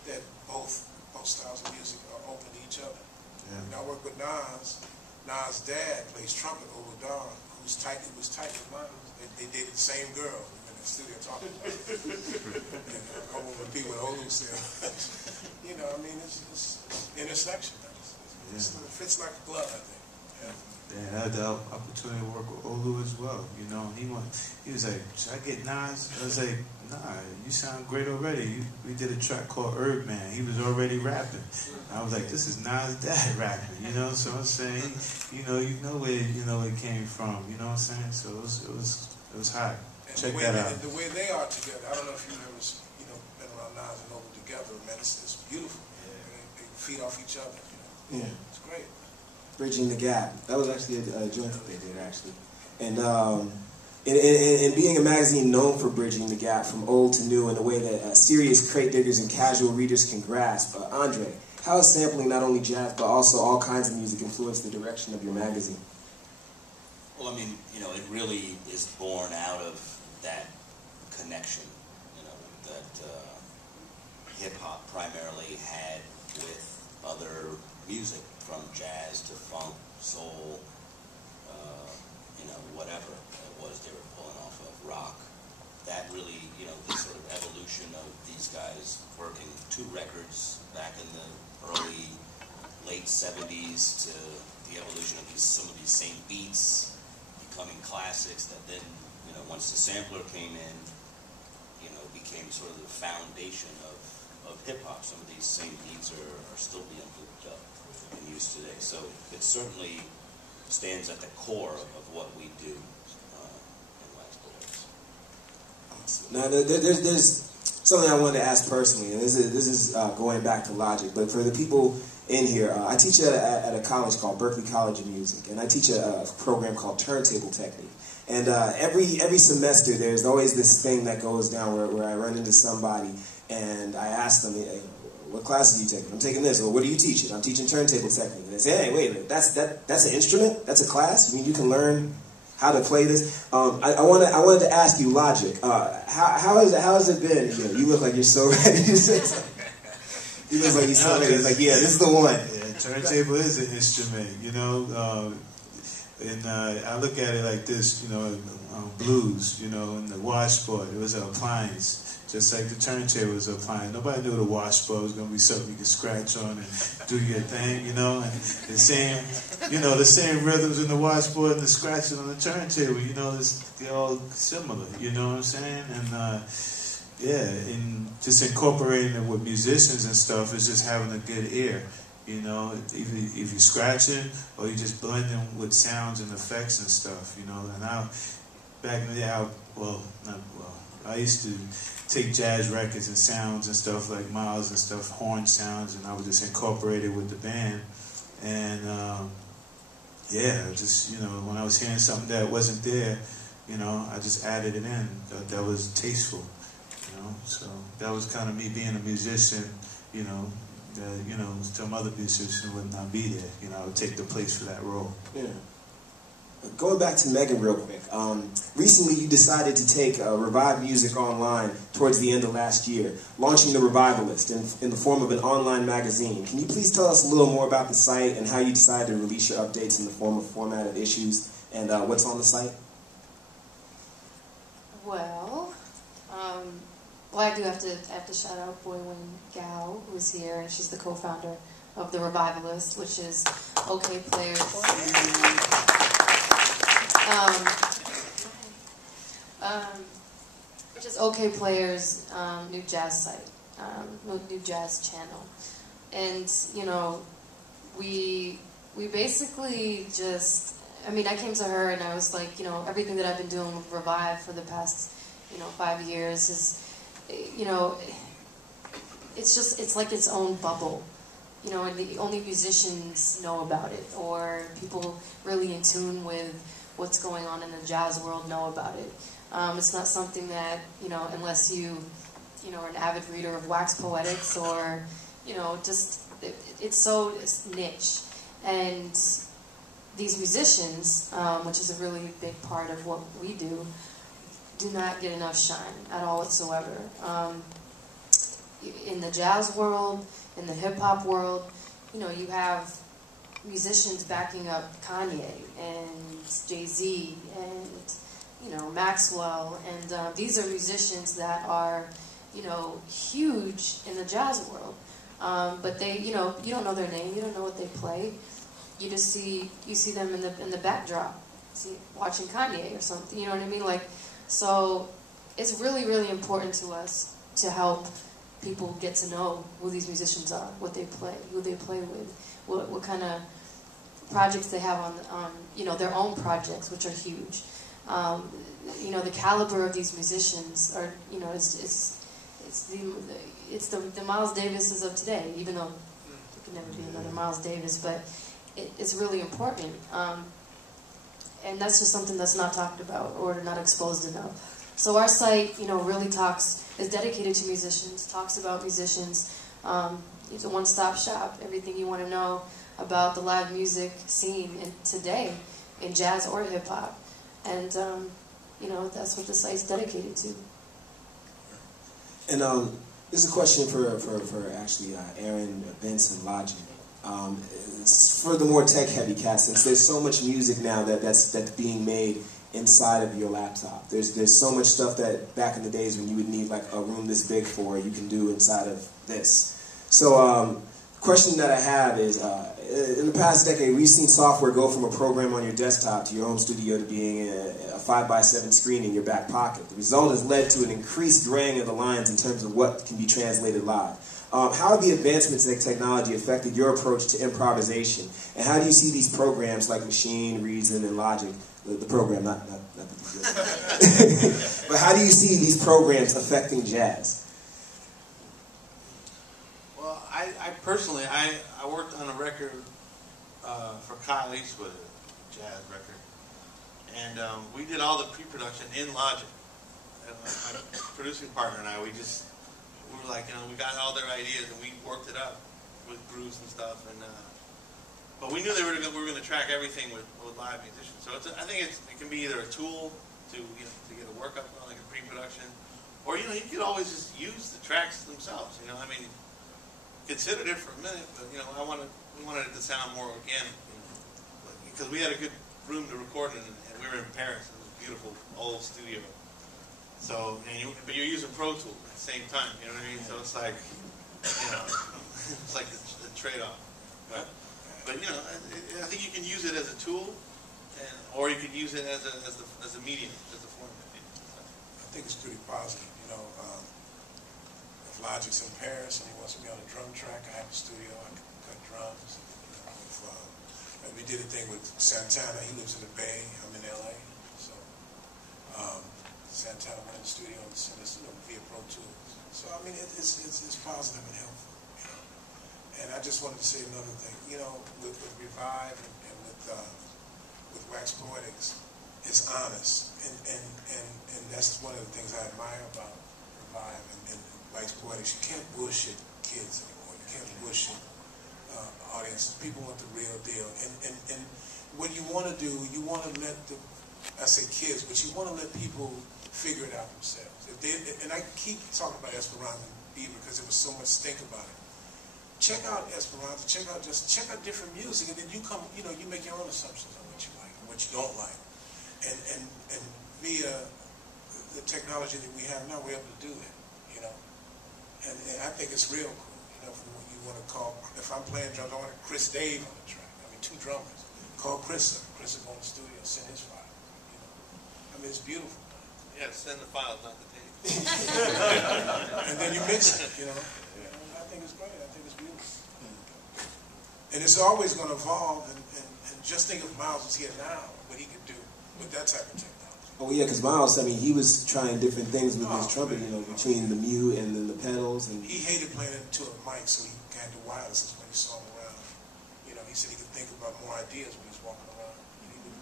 that both styles of music are open to each other. Yeah. I work with Nas. Nas' dad plays trumpet, Olu Don, who was tight with Miles. They dated the same girl in the studio talking about it. And I won't repeat what Olu said. I mean, it's intersection. It fits like a glove, I think. Yeah, I had the opportunity to work with Olu as well. He was like, should I get Nas? I was like, nah, you sound great already. We did a track called Herb Man. He was already rapping. I was like, this is Nas' dad rapping, So I'm saying, you know where it came from. You know what I'm saying? So it was hot. Check that out. The way they are together, I don't know if you've ever been around Nas and Olu together, man. It's beautiful. Yeah. They feed off each other. Yeah, it's great. Bridging the Gap. That was actually a joint that they did, actually. And in being a magazine known for bridging the gap from old to new in a way that serious crate diggers and casual readers can grasp, Andre, how has sampling not only jazz but also all kinds of music influenced the direction of your magazine? Well, I mean, it really is born out of that connection, that hip-hop primarily had with other music, from jazz to funk, soul, whatever it was they were pulling off of, rock. That really, the sort of evolution of these guys working 2 records back in the late 70s to the evolution of some of these same beats becoming classics that then, once the sampler came in, became sort of the foundation of hip-hop. Some of these same beats are still being looped up and used today. So it certainly stands at the core of what we do in Wax Poetics. Awesome. Now, there's something I wanted to ask personally, and this is going back to Logic, but for the people in here, I teach at a college called Berklee College of Music, and I teach a program called Turntable Technique. And every semester, there's always this thing that goes down where I run into somebody, and I ask them, what classes are you taking? I'm taking this. Or what are you teaching? I'm teaching turntable technique. And they say, hey, wait a minute, that's an instrument? That's a class? You mean you can learn how to play this? I wanted to ask you, Logic, how has it been? You look like you're so ready to say something. You look like you're so ready. It's like, yeah, this is the one. Yeah, turntable is an instrument, and I look at it like this, blues, in the washboard, it was an appliance. Just like the turntable was an appliance. Nobody knew the washboard was going to be something you could scratch on and do your thing, and the same rhythms in the washboard and the scratching on the turntable, they're all similar, you know what I'm saying? And and just incorporating it with musicians and stuff is just having a good ear. If you're scratching or you're just blending with sounds and effects and stuff, And back in the day, I used to take jazz records and sounds and stuff like Miles and stuff, horn sounds, and I would just incorporate it with the band. And when I was hearing something that wasn't there, I just added it in. That was tasteful, So that was kind of me being a musician, some other musicians would not be there. I would take the place for that role. Yeah. Going back to Megan real quick, recently you decided to take Revive Music online towards the end of last year, launching The Revivalist in the form of an online magazine. Can you please tell us a little more about the site and how you decided to release your updates in the format of issues and what's on the site? Well, I do have to shout out Boywin Gao, who's here, and she's the co-founder of The Revivalist, which is OK Players. which is OK Player's new jazz site, new jazz channel. And, you know, we basically just, I mean, I came to her and I was like, you know, everything that I've been doing with Revive for the past, you know, 5 years is, you know, it's like its own bubble. You know, and the only musicians know about it, or people really in tune with what's going on in the jazz world know about it. It's not something that, you know, unless you know, are an avid reader of Wax Poetics, or, you know, just, it's niche. And these musicians, which is a really big part of what we do not get enough shine at all whatsoever. In the jazz world, in the hip-hop world, you know, you have musicians backing up Kanye and Jay-Z and, you know, Maxwell, and these are musicians that are, you know, huge in the jazz world. But they, you know, you don't know their name, you don't know what they play. You just see them in the backdrop, watching Kanye or something. You know what I mean? Like, so it's really, really important to us to help people get to know who these musicians are, what they play, who they play with, what kind of projects they have on you know, their own projects, which are huge. You know, the caliber of these musicians are, you know, it's the Miles Davises of today, even though there could never be another Miles Davis, but it's really important. And that's just something that's not talked about or not exposed enough. So our site, you know, really is dedicated to musicians, talks about musicians. It's a one-stop shop, everything you want to know about the live music scene today, in jazz or hip-hop. And, you know, that's what the site's dedicated to. And this is a question for actually Aaron, Vince, and Logic. It's for the more tech-heavy cats, since there's so much music now that's being made inside of your laptop. There's so much stuff that back in the days when you would need like a room this big for, you can do inside of this. So question that I have is, in the past decade, we've seen software go from a program on your desktop to your home studio to being a 5x7 screen in your back pocket. The result has led to an increased graying of the lines in terms of what can be translated live. How have the advancements in technology affected your approach to improvisation? And how do you see these programs like Machine, Reason, and Logic, the program, not the but how do you see these programs affecting jazz? Well, I personally, I worked on a record for Kyle Eastwood, a jazz record. And we did all the pre-production in Logic. And my producing partner and I, we were like, you know, we got all their ideas and we worked it up with grooves and stuff. And but we knew we were going to track everything with live musicians. So I think it can be either a tool to get a workup on, like a pre-production, or you could always just use the tracks themselves. You know, I mean, considered it for a minute, but you know, we wanted it to sound more organic, because we had a good room to record in, and we were in Paris. It was a beautiful old studio. So, but you're using Pro Tools at the same time. You know what I mean? So it's like, you know, it's like the trade-off. But you know, I think you can use it as a tool, or you could use it as a medium, as a format. I think it's pretty positive. You know, if Logic's in Paris and he wants me on a drum track, I have a studio. I can cut drums. And we did a thing with Santana. He lives in the Bay. I'm in LA. So Santana went in the studio and sent us via Pro Tools. So I mean, it's positive and helpful. You know? And I just wanted to say another thing. You know, with Revive and with Wax Poetics, it's honest, and that's one of the things I admire about Revive and Wax Poetics. You can't bullshit kids anymore. You can't bullshit audiences. People want the real deal. And what you want to do, you want to let I say kids, but you want to let people figure it out themselves. And I keep talking about Esperanza Beaver because there was so much stink about it. Check out Esperanza, check out different music, and then you make your own assumptions on what you like and what you don't like. And via the technology that we have now, we're able to do that, you know. And I think it's real cool, you know, what you want to call, if I'm playing drums, I want Chris Dave on the track. I mean, 2 drummers. Call Chris up. Chris will go in the studio, send his file, you know. I mean, it's beautiful. Yeah, send the files, not the tape. And then you mix it, you know. I think it's great. I think it's beautiful. And it's always going to evolve. And just think if Miles was here now, what he could do with that type of technology. Oh yeah, because Miles, I mean, he was trying different things with his trumpet, you know, between the mute and then the pedals. And he hated playing into a mic, so he had the wireless when he saw him around. You know, he said he could think about more ideas when he was walking around. He would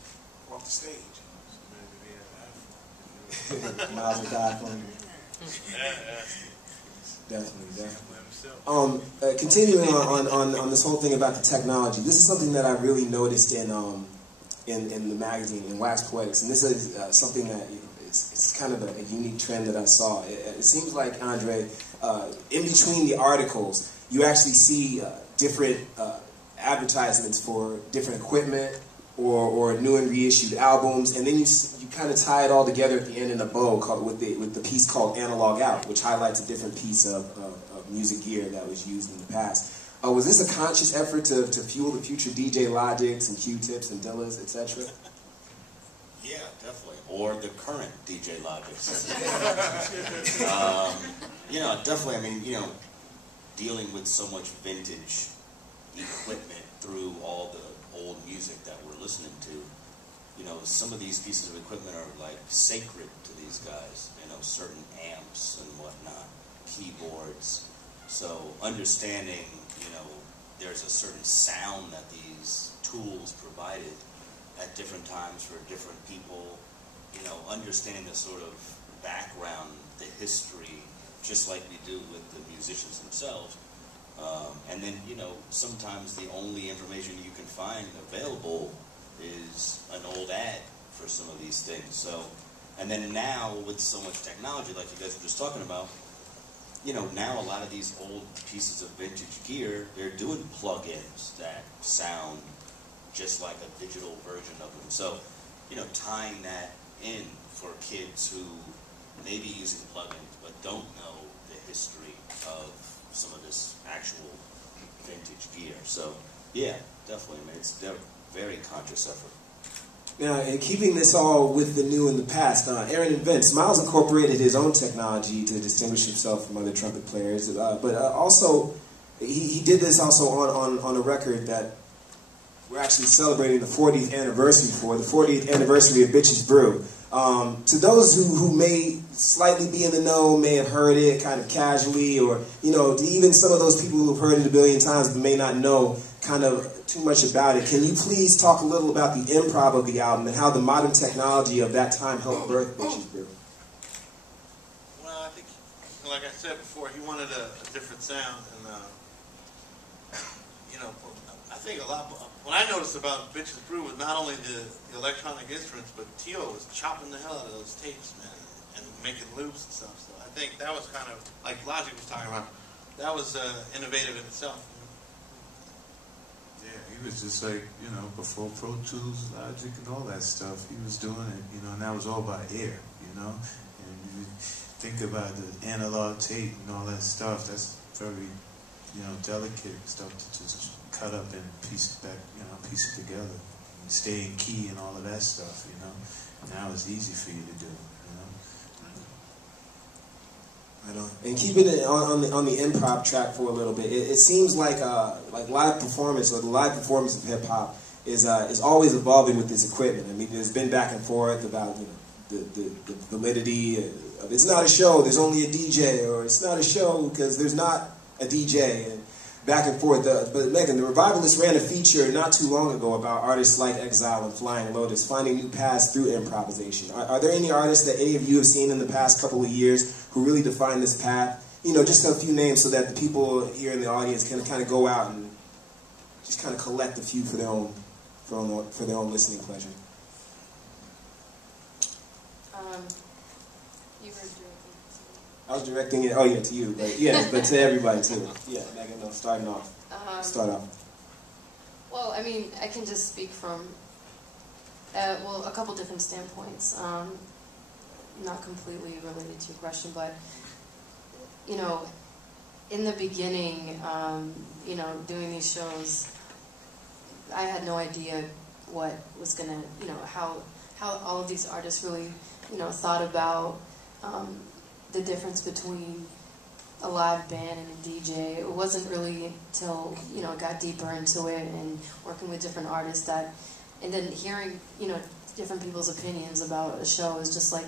walk the stage. Miles would die for him. Definitely. Continuing on this whole thing about the technology, this is something that I really noticed in the magazine, in Wax Poetics, and this is something that it's kind of a unique trend that I saw. It seems like, Andre, in between the articles, you actually see different advertisements for different equipment or new and reissued albums, and then you kind of tie it all together at the end in a bow with the piece called Analog Out, which highlights a different piece of music gear that was used in the past. Was this a conscious effort to fuel the future DJ Logics and Q-Tips and Dillas, etc.? Yeah, definitely. Or the current DJ Logics. You know, definitely, I mean, you know, dealing with so much vintage equipment through all the old music that we're listening to, you know, some of these pieces of equipment are like sacred to these guys, you know, certain amps and whatnot, keyboards. So understanding, you know, there's a certain sound that these tools provided at different times for different people, you know, understanding the sort of background, the history, just like we do with the musicians themselves. And then, you know, sometimes the only information you can find available is an old ad for some of these things. So, and then now with so much technology, like you guys were just talking about, you know, now a lot of these old pieces of vintage gear, they're doing plugins that sound just like a digital version of them. So, you know, tying that in for kids who may be using plugins but don't know the history of some of this actual vintage gear. So, yeah, definitely. I mean, it's a very conscious effort. Now, and keeping this all with the new and the past, Aaron and Vince, Miles incorporated his own technology to distinguish himself from other trumpet players, but also he did this also on a record that we're actually celebrating the 40th anniversary for, the 40th anniversary of Bitches Brew. To those who may slightly be in the know, may have heard it kind of casually, or, you know, to even some of those people who've heard it a billion times but may not know kind of too much about it, can you please talk a little about the improv of the album and how the modern technology of that time helped birth Bitches Brew? Well, I think, like I said before, he wanted a different sound, and, you know, I think a lot, what I noticed about Bitches Brew was not only the electronic instruments, but Tio was chopping the hell out of those tapes, man, and making loops and stuff. So I think that was kind of, like Logic was talking about, that was innovative in itself. Yeah, he was just like, you know, before Pro Tools, Logic, and all that stuff, he was doing it, you know, and that was all by ear, you know. And you think about the analog tape and all that stuff, that's very, you know, delicate stuff to just cut up and piece it back, you know, piece it together. And stay in key and all of that stuff, you know. Now it's easy for you to do, you know. I know. And keeping it on the improv track for a little bit, it seems like live performance, or the live performance of hip hop is always evolving with this equipment. I mean, there's been back and forth about, you know, the validity of it's not a show, there's only a DJ, or it's not a show because there's not a DJ, and back and forth. But Megan, the Revivalists ran a feature not too long ago about artists like Exile and Flying Lotus finding new paths through improvisation. Are there any artists that any of you have seen in the past couple of years who really define this path? You know, just a few names so that the people here in the audience can kind of go out and just kind of collect a few for their own listening pleasure. You were directing. I was directing it. Oh yeah, to you, but yeah, but to everybody too. Yeah, Megan, no, starting off. Start off. Well, I mean, I can just speak from a couple different standpoints. Not completely related to your question, but you know, in the beginning, you know, doing these shows, I had no idea what was gonna, you know, how all of these artists really thought about the difference between a live band and a DJ. It wasn't really until, I got deeper into it and working with different artists and then hearing, different people's opinions about a show is just like,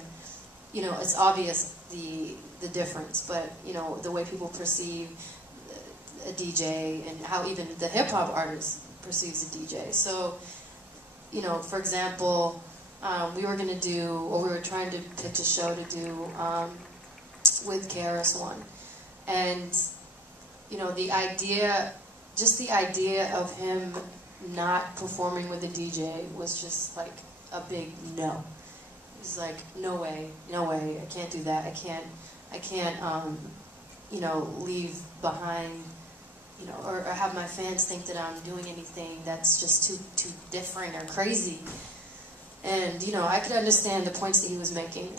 it's obvious the difference, but, the way people perceive a DJ and how even the hip-hop artist perceives a DJ. So, for example, we were trying to pitch a show to do with KRS-One. And, the idea of him not performing with a DJ was just like a big no. It's like, no way, I can't do that. I can't, leave behind, or have my fans think that I'm doing anything that's just too different or crazy. And, I could understand the points that he was making.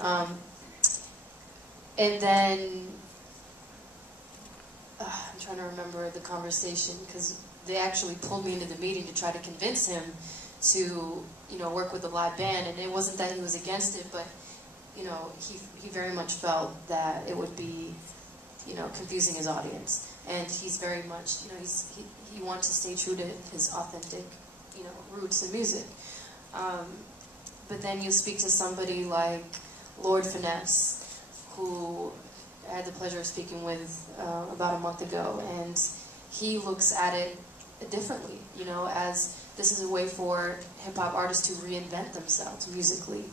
And then, I'm trying to remember the conversation, because they actually pulled me into the meeting to try to convince him to, work with a live band. And it wasn't that he was against it, but, he very much felt that it would be, confusing his audience. And he's very much, he wants to stay true to his authentic, roots in music. But then you speak to somebody like Lord Finesse, who I had the pleasure of speaking with about a month ago, and he looks at it differently, as this is a way for hip-hop artists to reinvent themselves musically.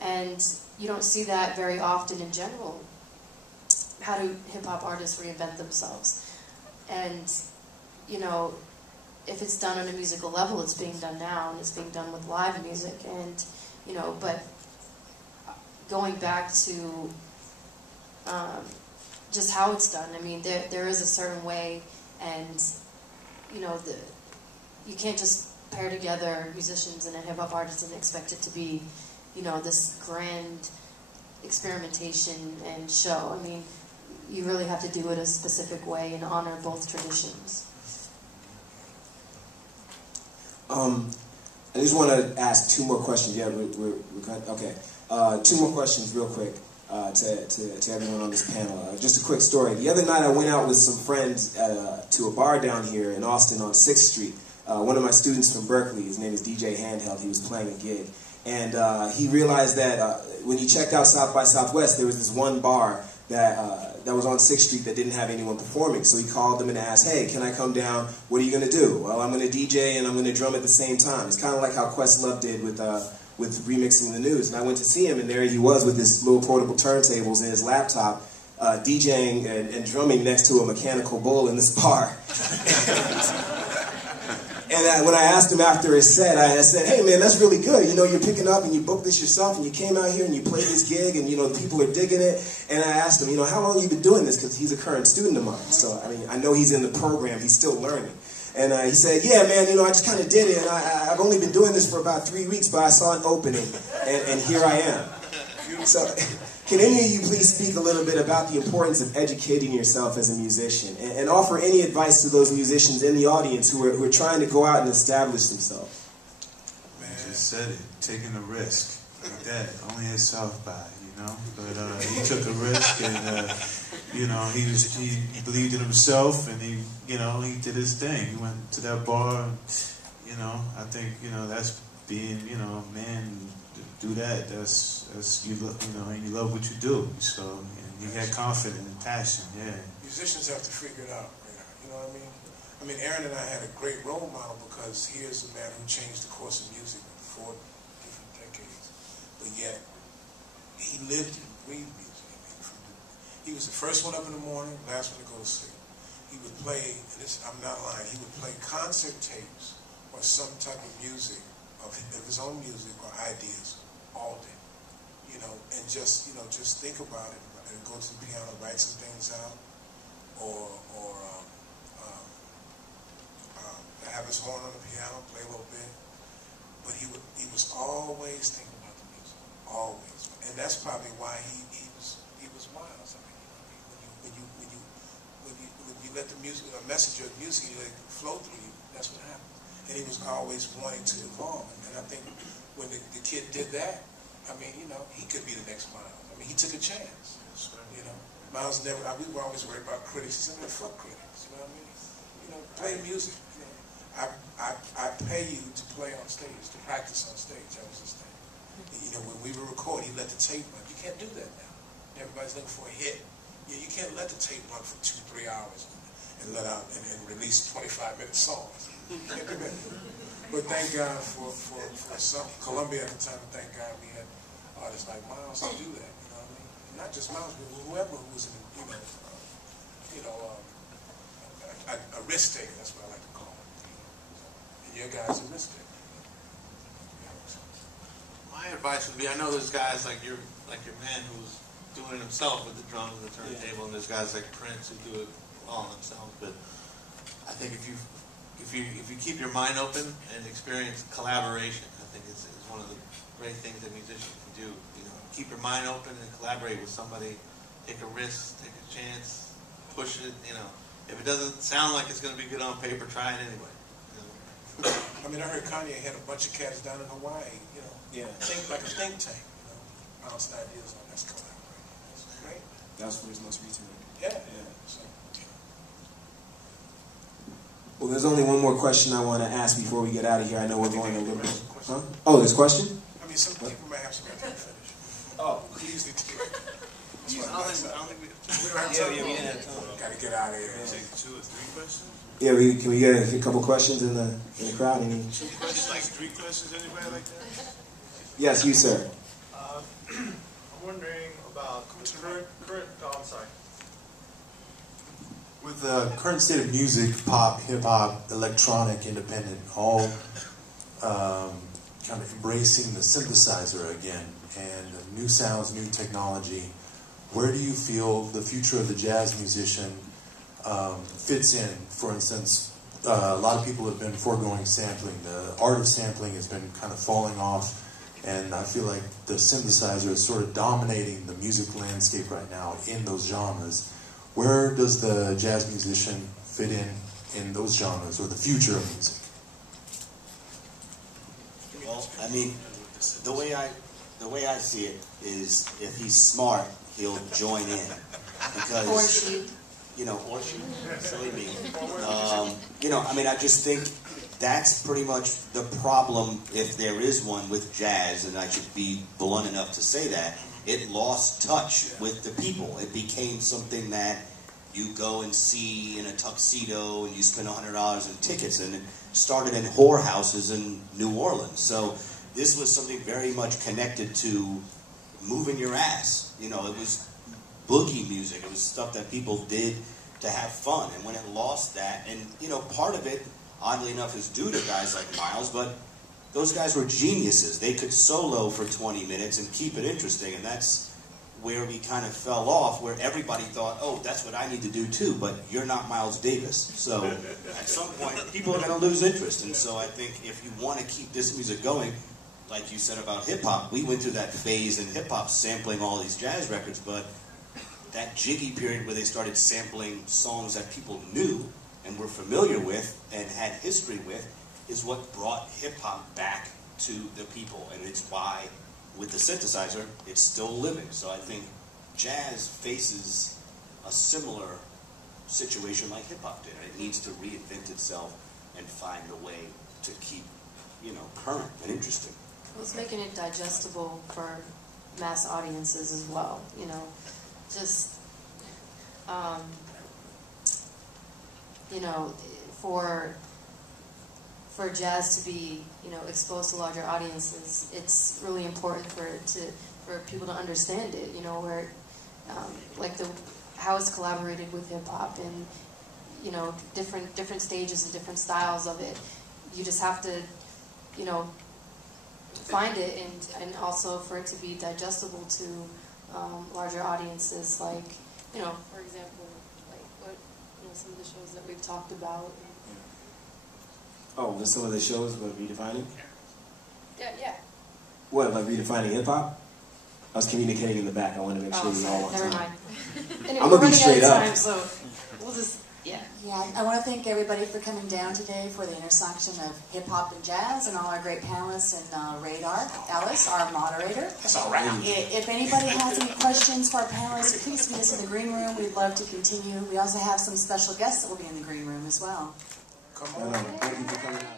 And you don't see that very often in general. How do hip-hop artists reinvent themselves? And, if it's done on a musical level, it's being done now, and it's being done with live music. And, but going back to just how it's done, I mean, there is a certain way, and, you can't just pair together musicians and a hip-hop artist and expect it to be, this grand experimentation and show. I mean, you really have to do it a specific way and honor both traditions. I just want to ask two more questions. Yeah, we're okay. Two more questions real quick to everyone on this panel. Just a quick story. The other night I went out with some friends to a bar down here in Austin on 6th Street. One of my students from Berkeley, his name is DJ Handheld, he was playing a gig. And he realized that when he checked out South by Southwest, there was this one bar that was on 6th Street that didn't have anyone performing. So he called them and asked, hey, can I come down? What are you going to do? Well, I'm going to DJ and I'm going to drum at the same time. It's kind of like how Questlove did with Remixing the News. And I went to see him, and there he was with his little portable turntables and his laptop, DJing and drumming next to a mechanical bull in this bar. And when I asked him after his set, I said, hey man, that's really good. You're picking up and you booked this yourself and you came out here and you played this gig and, people are digging it. And I asked him, how long have you been doing this? Because he's a current student of mine. So, I know he's in the program. He's still learning. And he said, yeah, man, I just kind of did it. And I've only been doing this for about 3 weeks, but I saw an opening. And here I am. So, can any of you please speak a little bit about the importance of educating yourself as a musician and offer any advice to those musicians in the audience who are trying to go out and establish themselves? Man, you just said it, taking a risk like that, only at South by, But he took a risk, and he believed in himself, and he did his thing. He went to that bar, and, I think that's being a man. Do that. That's you and you love what you do. So you had confidence and passion. Yeah. Musicians have to figure it out. You know what I mean? I mean, Aaron and I had a great role model because he is a man who changed the course of music in 4 different decades. But yet, he lived and breathed music. He was the first one up in the morning, last one to go to sleep. He would play. I'm not lying. He would play concert tapes or some type of music of his own music or ideas all day, and just think about it and go to the piano, write some things out, or have his horn on the piano, play a little bit. But he was always thinking about the music, always, and that's probably why he was Miles. I mean, when you let the music, a message of music, you let it flow through you, that's what happens. And he was always wanting to evolve, and I think when the kid did that, I mean, you know, he could be the next Miles. I mean, he took a chance. You know, Miles never. We were always worried about critics. He said, "Man, fuck critics." You know what I mean? You know, play music. You know, I pay you to play on stage, to practice on stage. That was his thing. You know, when we were recording, he let the tape run. You can't do that now. Everybody's looking for a hit. You can't let the tape run for 2-3 hours and let out and release 25-minute songs. You can't do that. But thank God for some Columbia at the time. Thank God we had artists like Miles to do that. You know what I mean? Not just Miles, but whoever was in, a risk taker. That's what I like to call it. And your guy's a risk taker. My advice would be, I know there's guys like your man who's doing it himself with the drums and the turntable, and there's guys like Prince who do it all themselves. But I think if you keep your mind open and experience collaboration, I think it's one of the great things that musicians can do. You know, keep your mind open and collaborate with somebody. Take a risk, take a chance, push it. You know, if it doesn't sound like it's going to be good on paper, try it anyway. You know? I mean, I heard Kanye had a bunch of cats down in Hawaii. You know, like a think tank. You know, bouncing ideas on this collaboration. That's great. That's for his most recent. Yeah. So. Well, there's only one more question I want to ask before we get out of here. I know we're going a little bit. Huh? Oh, there's a question? I mean, some people might have something to finish. Oh. We usually do. I don't think we don't have time. we didn't have time. Got to get out of here. Take 2 or 3 questions? Yeah, can we get a couple questions in the crowd? Any? 2 questions, like 3 questions, anybody like that? Yes, you, sir. I'm wondering about the current side. With the current state of music, pop, hip-hop, electronic, independent, all kind of embracing the synthesizer again, and new sounds, new technology, where do you feel the future of the jazz musician fits in? For instance, a lot of people have been foregoing sampling. The art of sampling has been kind of falling off, and I feel like the synthesizer is sort of dominating the music landscape right now in those genres. Where does the jazz musician fit in those genres, or the future of music? Well, I mean, the way I see it is, if he's smart, he'll join in, because Or she. or she, silly me. I mean, I just think that's pretty much the problem, if there is one, with jazz, and I should be blunt enough to say that. It lost touch with the people. It became something that you go and see in a tuxedo and you spend $100 in tickets, and it started in whorehouses in New Orleans. So this was something very much connected to moving your ass. It was boogie music. It was stuff that people did to have fun. And when it lost that, and part of it, oddly enough, is due to guys like Miles, but those guys were geniuses. They could solo for 20 minutes and keep it interesting, and that's where we kind of fell off, where everybody thought, oh, that's what I need to do too, but you're not Miles Davis. So at some point, people are going to lose interest. And so I think if you want to keep this music going, like you said about hip-hop, we went through that phase in hip-hop sampling all these jazz records, but that jiggy period where they started sampling songs that people knew and were familiar with and had history with is what brought hip-hop back to the people, and it's why, with the synthesizer, it's still living. So I think jazz faces a similar situation like hip-hop did. It needs to reinvent itself and find a way to keep, current and interesting. Well, it's making it digestible for mass audiences as well, just, for jazz to be, exposed to larger audiences, it's really important for people to understand it, where, how it's collaborated with hip hop and, different stages and different styles of it. You just have to, find it, and also for it to be digestible to larger audiences, for example, some of the shows that we've talked about. Oh, there's some of the shows about redefining? Yeah. What, like redefining hip-hop? I was communicating in the back. I want to make sure we all on Never time. mind. Anyway, I'm going to be straight up. Time, so we'll just... Yeah. Yeah, I want to thank everybody for coming down today for the intersection of hip-hop and jazz, and all our great panelists, and Radar, Ellis, our moderator. That's all right. If anybody has any questions for our panelists, please meet us in the green room. We'd love to continue. We also have some special guests that will be in the green room as well. Come on. Thank you for coming out.